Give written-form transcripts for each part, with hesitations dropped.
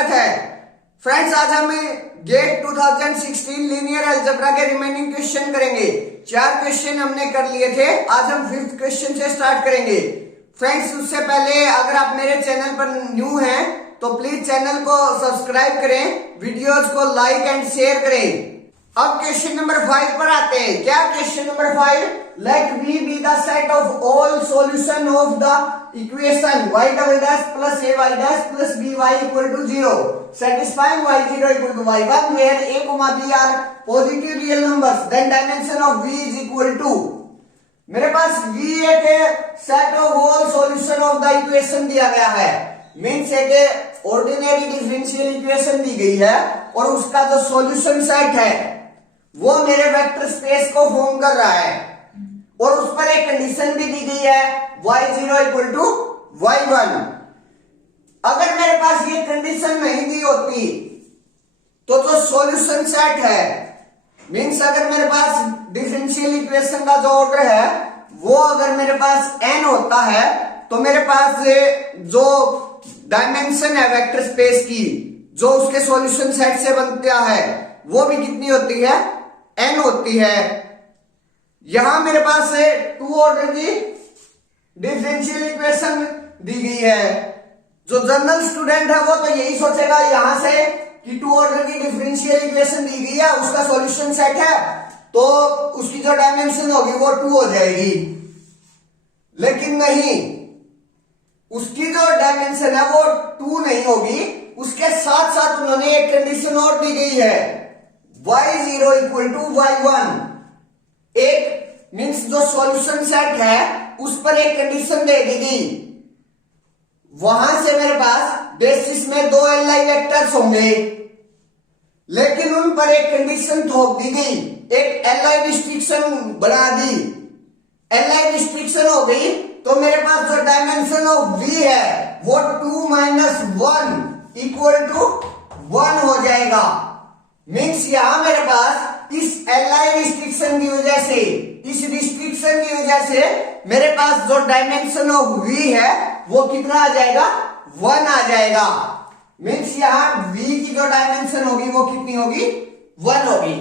स्वागत है। फ्रेंड्स, आज हम गेट 2016 लीनियर अलजेब्रा के रिमेनिंग क्वेश्चन करेंगे। 4 क्वेश्चन हमने कर लिए थे, आज हम 5th क्वेश्चन से स्टार्ट करेंगे। फ्रेंड्स, उससे पहले अगर आप मेरे चैनल पर न्यू हैं तो प्लीज चैनल को सब्सक्राइब करें, वीडियोज को लाइक एंड शेयर करें। अब क्वेश्चन नंबर 5 पर आते हैं। क्या question number 5? Let V be the set of all solution of the equation y double dash plus a y dash plus b y equal to 0 satisfying y0 equal to y1 where a b are positive real numbers then dimension of v is equal to। मेरे पास v एक set of all solution of the equation दिया गया है, means एक ordinary differential equation दी गई है और उसका जो सॉल्यूशन सेट है वो मेरे वेक्टर स्पेस को फॉर्म कर रहा है और उस पर एक कंडीशन भी दी गई है y0 इक्वल टू y1। अगर मेरे पास ये कंडीशन नहीं दी होती तो जो सॉल्यूशन सेट है, मीन्स अगर मेरे पास डिफरेंशियल इक्वेशन का जो ऑर्डर है वो अगर मेरे पास n होता है तो मेरे पास जो डायमेंशन है वेक्टर स्पेस की जो उसके सॉल्यूशन सेट से बनता है वो भी कितनी होती है? n होती है। यहां मेरे पास 2 ऑर्डर की डिफरेंशियल इक्वेशन दी गई है। जो जनरल स्टूडेंट है वो तो यही सोचेगा यहां से कि 2 ऑर्डर की डिफरेंशियल इक्वेशन दी गई है, उसका सॉल्यूशन सेट है तो उसकी जो डायमेंशन होगी वो 2 हो जाएगी। लेकिन नहीं, उसकी जो डायमेंशन है वो 2 नहीं होगी, उसके साथ साथ उन्होंने एक कंडीशन और दी गई है y0 इक्वल टू y1। एक मीन्स जो सॉल्यूशन सेट है उस पर एक कंडीशन दे दी गई, वहां से मेरे पास बेसिस में 2 Li वेक्टर्स होंगे, लेकिन उन पर एक कंडीशन थोप दी गई, एक Li रिस्ट्रिक्शन बना दी। Li रिस्ट्रिक्शन हो गई तो मेरे पास जो डायमेंशन ऑफ v है वो 2 माइनस 1 इक्वल टू 1 हो जाएगा। मीन्स यहां मेरे पास इस Li रिस्ट्रिक्शन की वजह से, इस रिस्ट्रिक्शन की वजह से मेरे पास जो डायमेंशन ऑफ v है वो कितना आ जाएगा? 1 आ जाएगा। मीन्स यहां v की जो डायमेंशन होगी वो कितनी होगी? 1 होगी।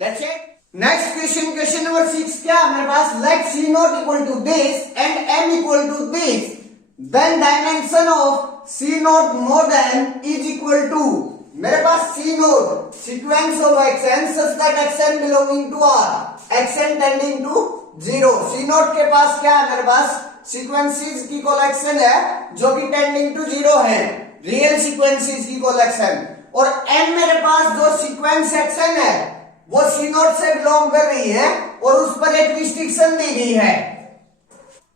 That's it. Next question, question number 6 क्या मेरे पास? Let c not equal to this and m equal to this then dimension of c not more than is equal to. मेरे पास c not sequence of xn such that xn belonging to r xn tending to 0। c not के पास क्या है? मेरे पास sequences की collection है जो कि टेंडिंग टू 0 है, रियल सीक्वेंसेस की कलेक्शन। और n मेरे पास जो सीक्वेंस xn है वो c नॉट से बिलोंग कर रही है और उस पर एक रिस्ट्रिक्शन दी गई है।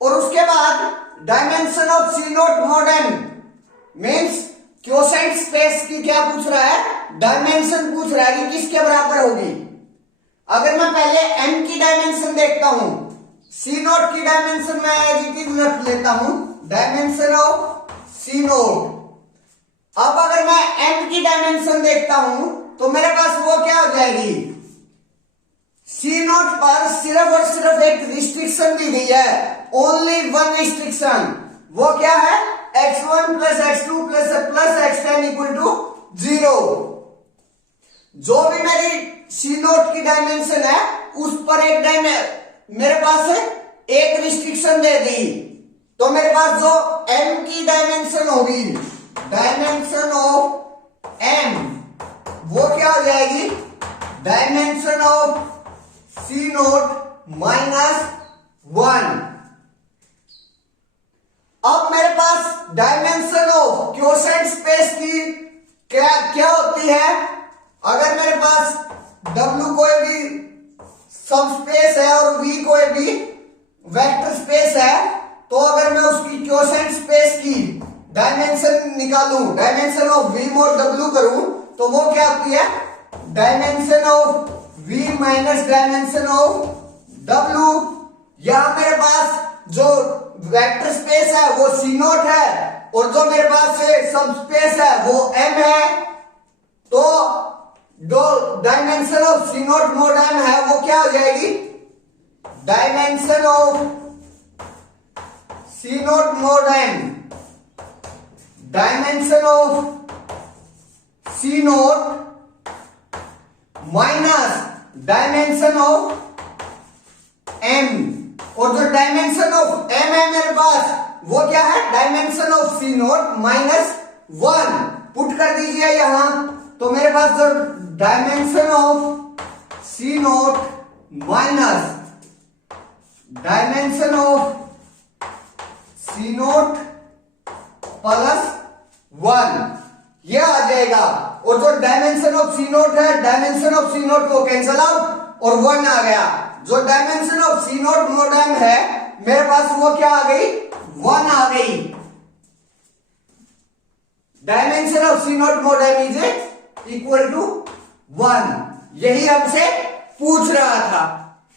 और उसके बाद dimension of c not more then means quotient space की क्या पूछ रहा है? डायमेंशन पूछ रहा है कि किसके बराबर होगी। अगर मैं पहले m की डायमेंशन देखता हूं, c नॉट की डायमेंशन मैं एज इट इज रख लेता हूं, डायमेंशन ऑफ c नॉट। अब अगर मैं m की डायमेंशन देखता हूं तो मेरे पास वो क्या हो जाएगी? c नॉट पर सिर्फ और सिर्फ एक रिस्ट्रिक्शन दी गई है, ओनली 1 रिस्ट्रिक्शन। वो क्या है? x1 plus x2 plus x10 equal to 0। जो भी मेरी c नॉट की डायमेंशन है उस पर मेरे पास एक रिस्ट्रिक्शन दे दी, तो मेरे पास जो m की डायमेंशन होगी, डायमेंशन ऑफ m वो क्या हो जाएगी? Dimension of c not minus 1। अब मेरे पास डायमेंशन ऑफ क्वोशेंट स्पेस की क्या होती है? अगर मेरे पास W कोई भी सब स्पेस है और V कोई भी वेक्टर स्पेस है तो अगर मैं उसकी क्वोशेंट स्पेस की डायमेंशन निकालूं, dimension of V mode W करूं तो वो क्या होती है? Dimension of V minus dimension of W। यहां मेरे पास जो वेक्टर स्पेस है वो c नॉट है और जो मेरे पास सब स्पेस है वो m है, तो जो dimension of c naught mod m है वो क्या हो जाएगी? Dimension of c naught mod m, dimension of C naught minus dimension of M, और जो डायमेंशन ऑफ एम है मेरे पास वो क्या है, dimension of C naught minus 1 put कर दीजिए यहां, तो मेरे पास जो dimension of C naught minus dimension of C naught plus 1 ये आ जाएगा, और जो डायमेंशन ऑफ सी नोट है, डायमेंशन ऑफ सी नोट को कैंसल आउट और 1 आ गया। जो dimension of C naught modern है मेरे पास वो क्या आ गई, 1 आ गई। Dimension of C naught modern is equal to 1, यही हमसे पूछ रहा था।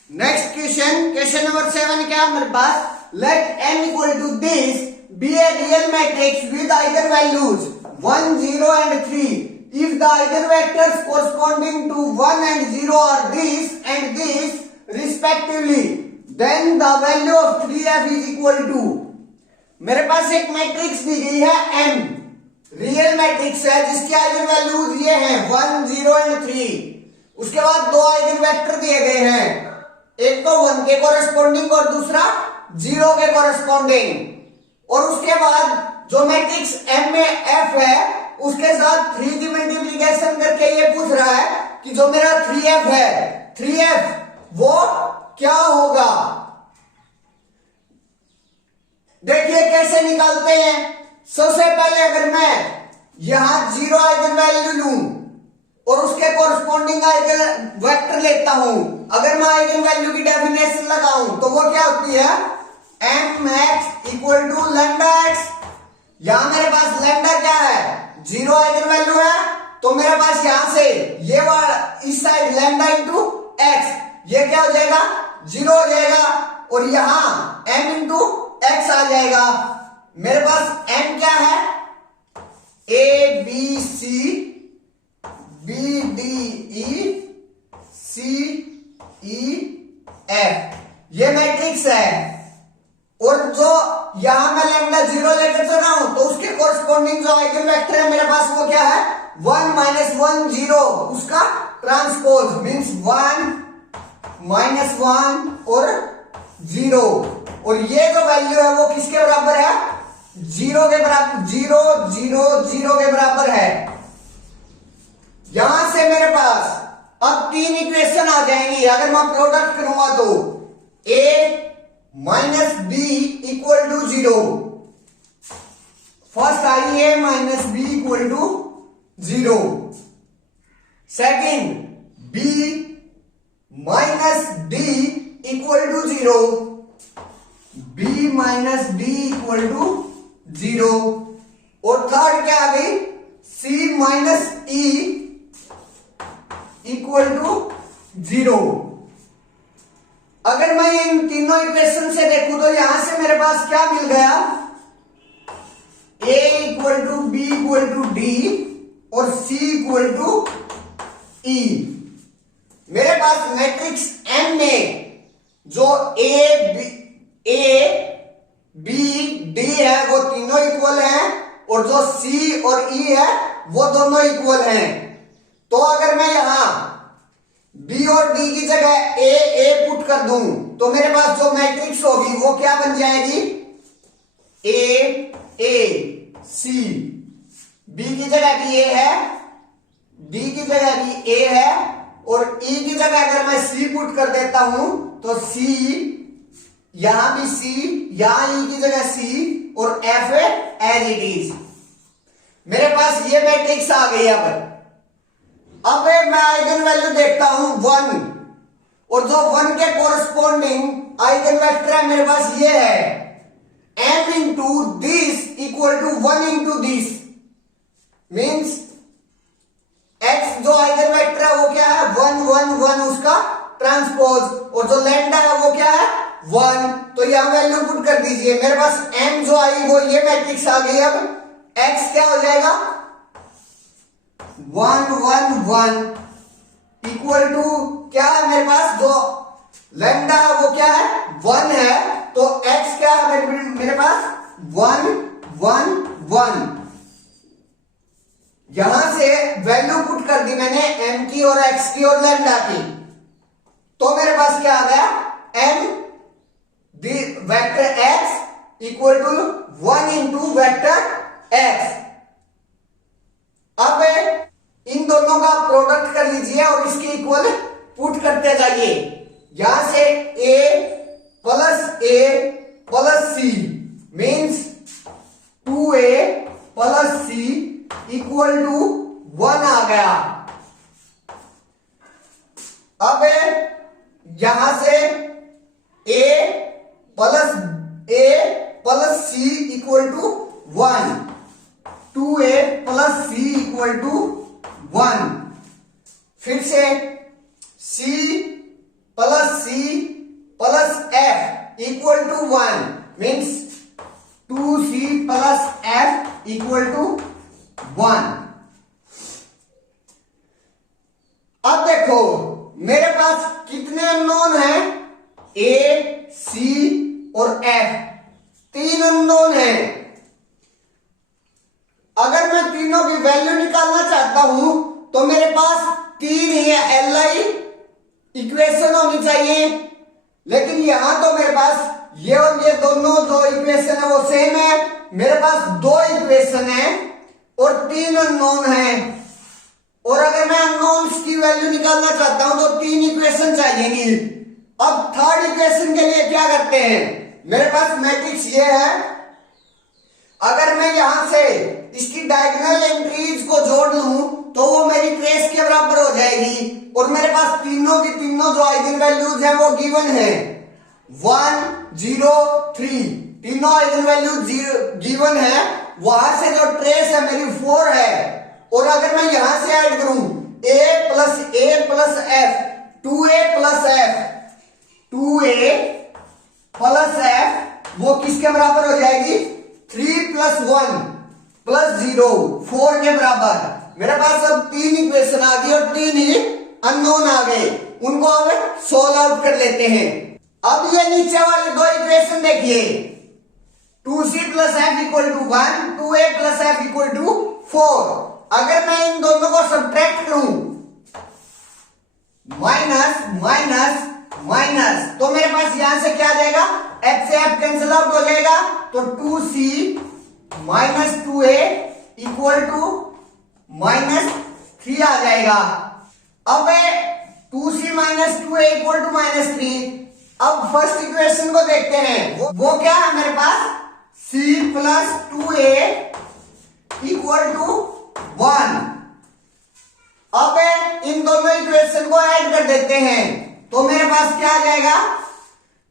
नेक्स्ट क्वेश्चन, क्वेश्चन नंबर 7 क्या है मेरे पास, let m equal to this be a real matrix with eigen values 1 0 and 3 if the eigenvectors corresponding to 1 and 0 are this and this respectively, then the value of 3f is equal to, मेरे पास एक matrix दी गई है m, real matrix है जिसकी eigen values ये हैं 1 0 and 3, उसके बाद दो आइगन वेक्टर दिए गए हैं, एक तो 1 के कोरेस्पोंडिंग और दूसरा 0 के कोरेस्पोंडिंग, और उसके बाद जो मैट्रिक्स m में f है उसके साथ 3 की मल्टीप्लीकेशन करके ये पूछ रहा है कि जो मेरा 3f है 3f वो क्या होगा। देखिए कैसे निकालते हैं। सबसे पहले अगर मैं यहां 0 आइगन वैल्यू लूं और उसके कोरेस्पोंडिंग आइगन वेक्टर लेता हूं, अगर मैं आइगन वैल्यू की डेफिनेशन लगाऊं तो वो क्या होती है, mx equal to lambda X. यहां मेरे पास लैम्डा क्या है, 0 आइगन वैल्यू है, तो मेरे पास यहां से ये वाला इस साइड लैम्डा इंटू एक्स, ये क्या हो जाएगा 0 हो जाएगा, और यहां m इंटू एक्स आ जाएगा। मेरे पास m क्या है, a b c b d e c e f ये मैट्रिक्स है, और जो यहां मैं लैम्डा 0 लेकर चल रहा हूं तो उसके कोरेस्पोंडिंग जो आइगन वेक्टर है मेरे पास वो क्या है 1 - 1 0, उसका ट्रांसपोज मींस 1 - 1 और 0, और ये जो वैल्यू है वो किसके बराबर है, 0 के बराबर, 0 0 0 के बराबर है। यहां से मेरे पास अब 3 इक्वेशन आ जाएंगी, अगर मैं प्रोडक्ट करूंगा तो a minus B equal to 0, first I A minus B equal to 0, second B minus D equal to 0, B minus D equal to 0, और थर्ड क्या आ गई, C minus E equal to 0। अगर मैं इन तीनों इक्वेशन से देखूं तो यहां से मेरे पास क्या मिल गया, a equal to B equal to D और c इक्वल टू e। मेरे पास मैट्रिक्स m में जो a b d है वो तीनों इक्वल हैं, और जो c और e है वो दोनों इक्वल हैं। तो अगर मैं यहां b और d की जगह a पुट कर दूं तो मेरे पास जो मैट्रिक्स होगी वो क्या बन जाएगी, a c, b की जगह भी a है, d की जगह भी a है, और e की जगह अगर मैं c पुट कर देता हूं तो c, यहां भी c, यहां e की जगह c, और f एज इट इज। मेरे पास ये मैट्रिक्स आ गई। अब मैं आइगन वैल्यू देखता हूं 1, और जो 1 के कोरेस्पोंडिंग आइगन वेक्टर है मेरे पास ये है m into this equal to 1 into this, means x जो आइगन वेक्टर है वो क्या है 1 1 1, उसका ट्रांसपोज, और जो लैम्डा है वो क्या है 1, तो यहां वैल्यू पुट कर दीजिए। मेरे पास m जो आई वो ये मैट्रिक्स आ गई। अब x क्या हो जाएगा 1 1 1 इक्वल टू क्या है मेरे पास, जो लैम्डा है वो क्या है 1 है, तो x क्या है मेरे पास 1 1 1। यहां से वैल्यू पुट कर दी मैंने m की और x की और लैम्डा की, तो मेरे पास क्या आ गया, m vector x equal to 1 into vector x। अब इन दोनों का प्रोडक्ट कर लीजिए और इसके इक्वल पुट करते जाइए। यहां से a plus c means 2a plus c equal to 1 आ गया। अब यहां से a plus c equal to 1, 2a plus c equal to 1, फिर से c plus f equal to 1 means 2c plus f equal to 1। अब देखो मेरे पास कितने अननोन हैं, a c और f, 3 अननोन हैं। अगर मैं तीनों की वैल्यू निकालना चाहता हूं तो मेरे पास 3 ही LI इक्वेशन होनी चाहिए, लेकिन यहां तो मेरे पास ये और ये दोनों जो इक्वेशन है वो सेम है। मेरे पास 2 इक्वेशन है और 3 अननोन है, और अगर मैं अननोन्स की वैल्यू निकालना चाहता हूं तो 3 इक्वेशन चाहिएगी। अब थर्ड इक्वेशन के लिए क्या करते हैं, मेरे पास मैट्रिक्स ये है, अगर मैं यहां से इसकी डायगोनल एंट्रीज को जोड़ लूं तो वो मेरी ट्रेस के बराबर हो जाएगी, और मेरे पास तीनों की तीनों जो आइगन वैल्यूज हैं वो गिवन है 1 0 3, तीनों आइगन वैल्यूज गिवन है। वहां से जो ट्रेस है मेरी 4 है, और अगर मैं यहां से ऐड करूं a plus f 2a plus f 2a plus f वो किसके बराबर हो जाएगी, 3 प्लस 1 प्लस 0 4 के बराबर। मेरे पास अब 3 इक्वेशन आ गई और 3 ही अननोन आ गए, उनको अब सोल्व आउट कर लेते हैं। अब ये नीचे वाले 2 इक्वेशन देखिए, 2c plus f equal to 1, 2a plus f equal to 4। अगर मैं इन दोनों को सब्ट्रैक्ट करूं माइनस माइनस माइनस, तो मेरे पास यहां से क्या आ जाएगा, f से f कैंसिल आउट हो जाएगा, तो 2c minus 2a equal to minus 3 आ जाएगा। अब 2c minus 2a equal to minus 3। अब फर्स्ट इक्वेशन को देखते हैं, वो क्या है मेरे पास, c plus 2a equal to 1। अब इन दोनों इक्वेशन को ऐड कर देते हैं, तो मेरे पास क्या आ जाएगा,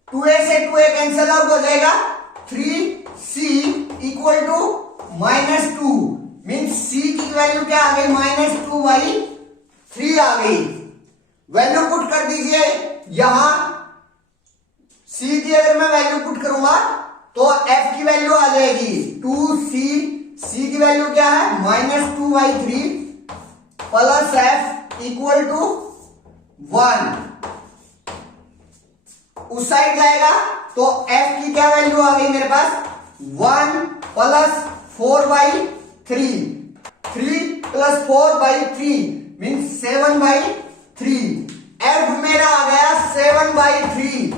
2a से 2a कैंसिल आउट हो जाएगा, 3c equal to minus 2 means c की वैल्यू क्या आ गई, माइनस 2/3 आ गई। वैल्यू पुट कर दीजिए, यहां c की अगर मैं वैल्यू पुट करूंगा तो f की वैल्यू आ जाएगी 2c, c की वैल्यू क्या है, minus 2/3 plus f equal to 1। उस साइड जाएगा तो f की क्या वैल्यू आ गई मेरे पास, 1 प्लस 4/3, 3 प्लस 4/3 मीन्स 7/3। f मेरा आ गया 7/3,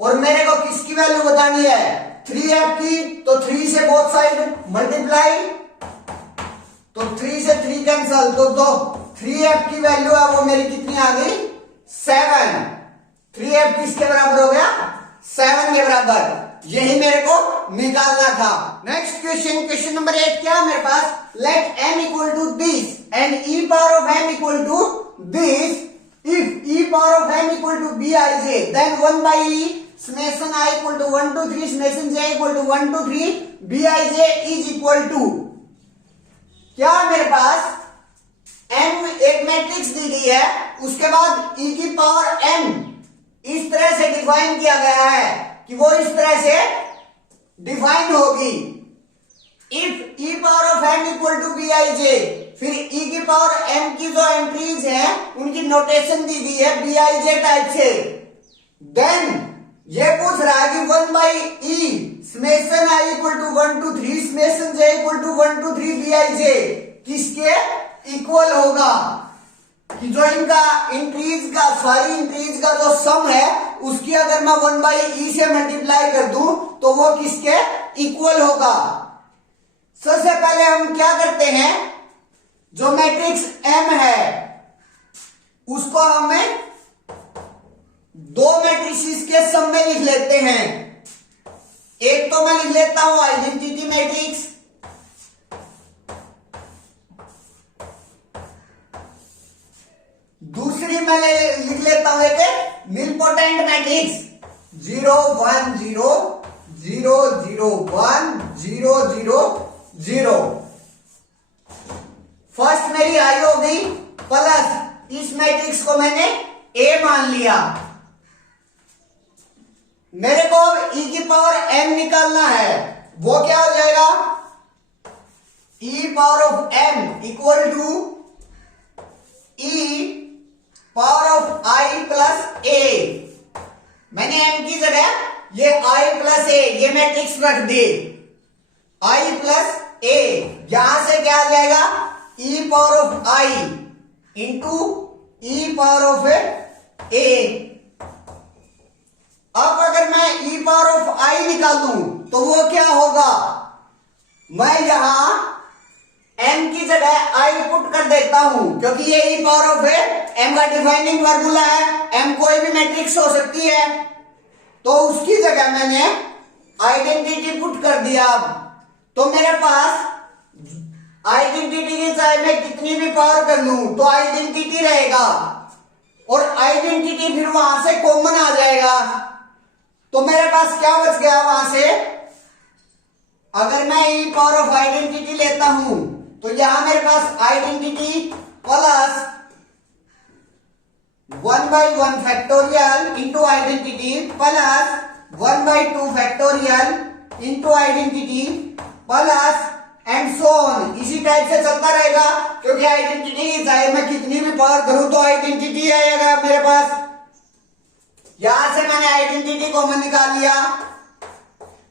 और मेरे को किसकी वैल्यू बतानी है, 3f की, तो 3 से बोथ साइड मल्टीप्लाई, तो 3 से 3 कैंसल, तो 3f की वैल्यू है वो मेरी कितनी आ गई, 7। 3f किसके बराबर हो गया, 7 के बराबर। यही मेरे को निकालना था। नेक्स्ट क्वेश्चन, क्वेश्चन नंबर 8 क्या है मेरे पास, let m equal to this and e power of m equal to this, if e power of m equal to bij, then 1/e summation i equal to 1 to 3 summation j equal to 1 to 3 bij is equal to, क्या मेरे पास m एक matrix दी गई है, उसके बाद e की power m इस तरह से डिफाइन किया गया है कि वो इस तरह से डिफाइन होगी। If e power of m equal to bij, फिर e की पावर m की जो एंट्रीज हैं उनकी नोटेशन दी गई है bij टाइप से। देन ये पूछ रहा है कि 1/e summation i equal to 1 to 3 summation j equal to 1 to 3 bij, किसके इक्वल होगा, कि जो इनका इंट्रीज का सारी इंट्रीज का जो सम है उसकी अगर मैं 1/e से मल्टीप्लाई कर दूं तो वो किसके इक्वल होगा। सबसे पहले हम क्या करते हैं, जो मैट्रिक्स M है उसको हमें दो मैट्रिक्स के सम में लिख लेते हैं। एक तो मैं लिख लेता हूं आइडेंटिटी मैट्रिक्स, दूसरी मैं लिख लेता हूं एक निलपोटेंट मैट्रिक्स 0 1 0 0 0 1 0 0 0। फर्स्ट मेरी आई हो गई, प्लस इस मैट्रिक्स को मैंने ए मान लिया। मेरे को अब e की पावर m निकालना है, वो क्या हो जाएगा, e power of m equal to e power of i plus a। मैंने m की जगह ये i प्लस a ये मैट्रिक्स रख दी, i प्लस a, यहां से क्या आ जाएगा e power of i into e power of a। अब अगर मैं e पावर ऑफ i निकालूं तो वो क्या होगा, मैं यहां m की जगह i पुट कर देता हूं, क्योंकि ये e पावर ऑफ m का डिफाइनिंग फार्मूला है, m कोई भी मैट्रिक्स हो सकती है, तो उसकी जगह मैंने आइडेंटिटी पुट कर दिया। तो मेरे पास आइडेंटिटी की चाहे मैं कितनी भी पावर कर लूं तो आइडेंटिटी रहेगा, और आइडेंटिटी फिर वहां से कॉमन आ जाएगा। तो मेरे पास क्या बच गया वहां से, अगर मैं e पावर ऑफ आइडेंटिटी लेता हूं तो यहां मेरे पास identity plus 1/1 factorial into identity plus 1/2 factorial into identity plus and so on, इसी टाइप से चलता रहेगा, क्योंकि आइडेंटिटी चाहे मैं कितनी भी पावर करूं तो आइडेंटिटी आएगा मेरे पास। यहां से मैंने आइडेंटिटी कॉमन निकाल लिया,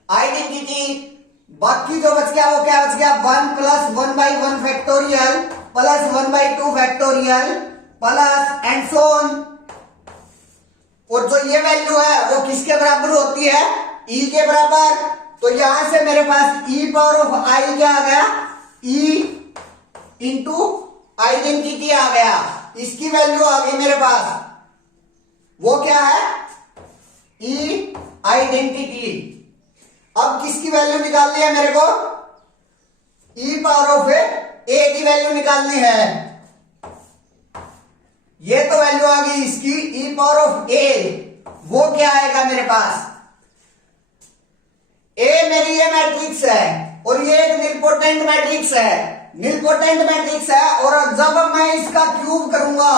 आइडेंटिटी बाकी जो बच गया वो क्या बच गया, 1 plus 1/1 factorial plus 1/2 factorial plus and so on. और जो ये वैल्यू है वो किसके बराबर होती है, e के बराबर। तो यहां से मेरे पास e पावर ऑफ i क्या आ गया, e इंटू आइडेंटिटी आ गया, इसकी वैल्यू आ गई मेरे पास, वो क्या है e आइडेंटिटी। अब किसकी वैल्यू निकालनी है मेरे को, e पावर ऑफ a की वैल्यू निकालनी है। ये तो वैल्यू आ गई इसकी e पावर ऑफ a, वो क्या आएगा मेरे पास, a मेरी ये मैट्रिक्स है और ये एक निलपोटेंट मैट्रिक्स है, निलपोटेंट मैट्रिक्स है, और जब मैं इसका क्यूब करूंगा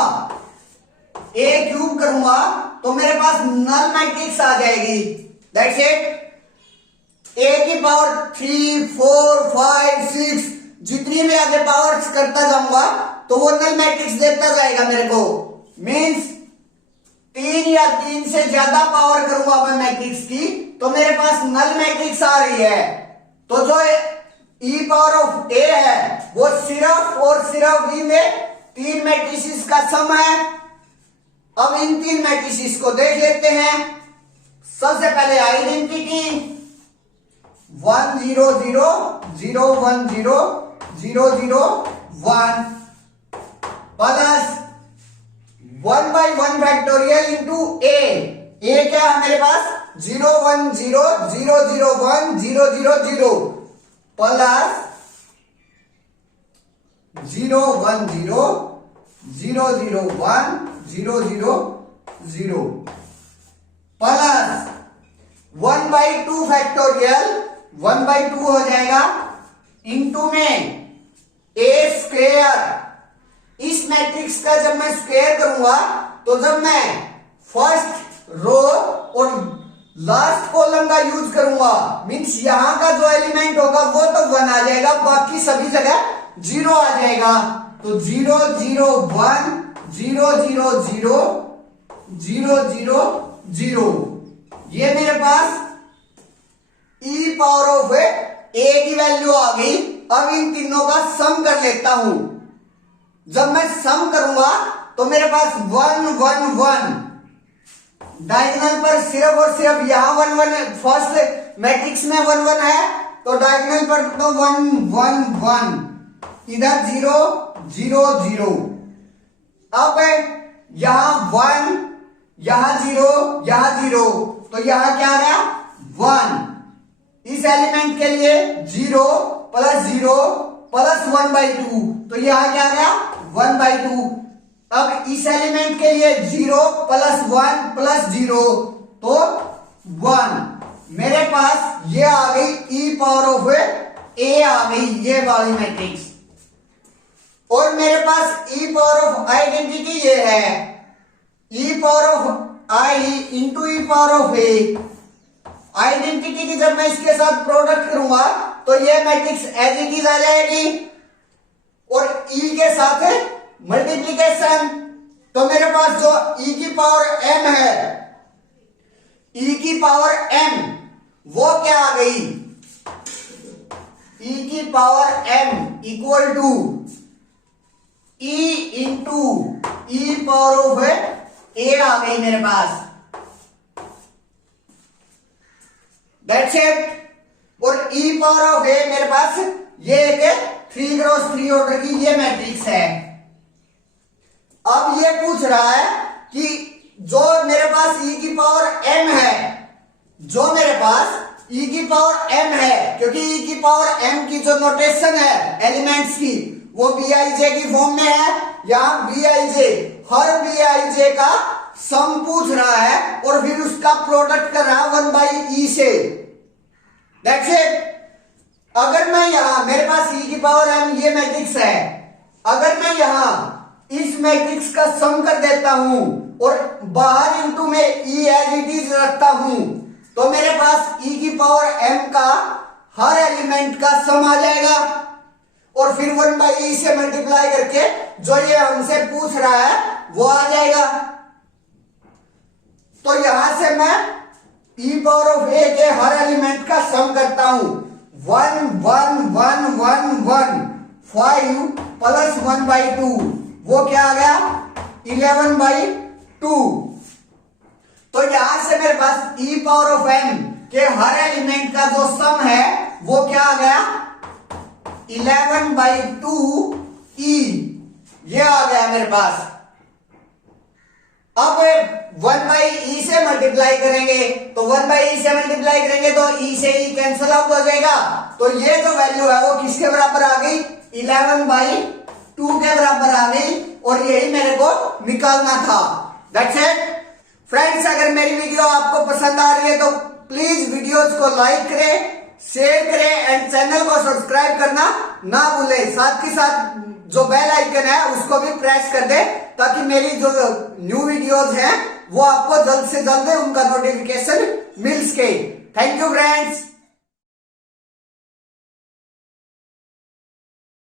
a क्यूब करूंगा तो मेरे पास नल मैट्रिक्स आ जाएगी। दैट्स इट, a की पावर 3 4 5 6 जितनी भी आगे पावर्स करता जाऊंगा तो वो नल मैट्रिक्स देता जाएगा मेरे को। मींस 3 या 3 से ज्यादा पावर करूंगा मैं मैट्रिक्स की तो मेरे पास नल मैट्रिक्स आ रही है। तो जो e पावर ऑफ a है वो सिर्फ और सिर्फ v में 3 मैट्रिसेस का सम है। अब इन 3 मैट्रिसेस को देख लेते हैं। सबसे पहले identity 1 0 0 0 1 0 0 0 1 plus 1/1 factorial into a क्या है मेरे पास 0 1 0 0 0 1 0 0 0 प्लस 0 1 0 0 0 1 0 0 0 प्लस 1/2 फैक्टोरियल 1/2 हो जाएगा इंटू में a स्क्वायर। इस मैट्रिक्स का जब मैं स्क्वायर करूंगा तो जब मैं फर्स्ट रो और लास्ट कॉलम का यूज करूंगा मींस यहां का जो एलिमेंट होगा वो तो 1 आ जाएगा, बाकी सभी जगह 0 आ जाएगा। तो 0 0 1 0 0 0 0 0 0 ये मेरे पास e पावर ऑफ a की वैल्यू आ गई अब इन तीनों का सम कर लेता हूं। जब मैं सम करूंगा तो मेरे पास 1 1 1 डायगोनल पर सिर्फ और सिर्फ यहां 1 1 फर्स्ट मैट्रिक्स में 1 1 है तो डायगोनल पर तो 1 1 1 इधर 0 0 0। अब यहां 1 यहां 0 यहां 0 तो यहां क्या आ गया 1। इस एलिमेंट के लिए 0 प्लस 1/2 तो यहां क्या आ गया 1/2। अब इस एलिमेंट के लिए 0 प्लस 1 प्लस 0 तो 1। मेरे पास ये आ गई e पावर ऑफ a आ गई ये वाली मैट्रिक्स। और मेरे पास e पावर ऑफ आइडेंटिटी ये है e power of i into e power of a। Identity की जब मैं इसके साथ प्रोडक्ट करूंगा तो ये मैट्रिक्स एज इट इज आ जाएगी और e के साथ मल्टीप्लीकेशन। तो मेरे पास जो e की पावर m है e की पावर m वो क्या आ गई e की power m equal to e into e power of a आ गई मेरे पास। That's it. और e पावर ऑफ a मेरे पास ये एक 3x3 ऑर्डर की ये मैट्रिक्स है। अब ये पूछ रहा है कि जो मेरे पास e की पावर m है जो मेरे पास e की पावर m है क्योंकि e की पावर m की जो नोटेशन है एलिमेंट्स की वो bij की फॉर्म में है। यहां bij हर bij का सम पूछ रहा है और फिर उसका प्रोडक्ट कर रहा है 1/e से। That's it. अगर मैं यहां मेरे पास e की पावर m ये मैट्रिक्स है अगर मैं यहां इस मैट्रिक्स का सम कर देता हूं और बाहर इनटू में e एज इट इज रखता हूं तो मेरे पास e की पावर m का हर एलिमेंट का सम आ जाएगा और फिर 1/e से मल्टीप्लाई करके जो ये हमसे पूछ रहा है वो आ जाएगा। तो यहां से मैं e पावर ऑफ a के हर एलिमेंट का सम करता हूं 1 1 1 1 1 5 प्लस 1/2 वो क्या आ गया 11/2। तो यहां से मेरे पास e पावर ऑफ m के हर एलिमेंट का जो सम है वो क्या आ गया 11/2e ये आ गया मेरे पास। अब 1/e से मल्टीप्लाई करेंगे तो 1/e से मल्टीप्लाई करेंगे तो e से e कैंसिल आउट हो जाएगा तो ये जो वैल्यू है वो किसके बराबर आ गई 11/2 के बराबर आ गई और यही मेरे को निकालना था। That's it friends. अगर मेरी वीडियो आपको पसंद आ रही है तो प्लीज वीडियोस को लाइक करें शेयर करें एंड चैनल को सब्सक्राइब करना ना भूलें। साथ ही साथ जो बेल आइकन है उसको भी प्रेस कर दे ताकि मेरी जो न्यू वीडियोस हैं वो आपको जल्द से जल्द उनका नोटिफिकेशन मिल सके। Thank you friends.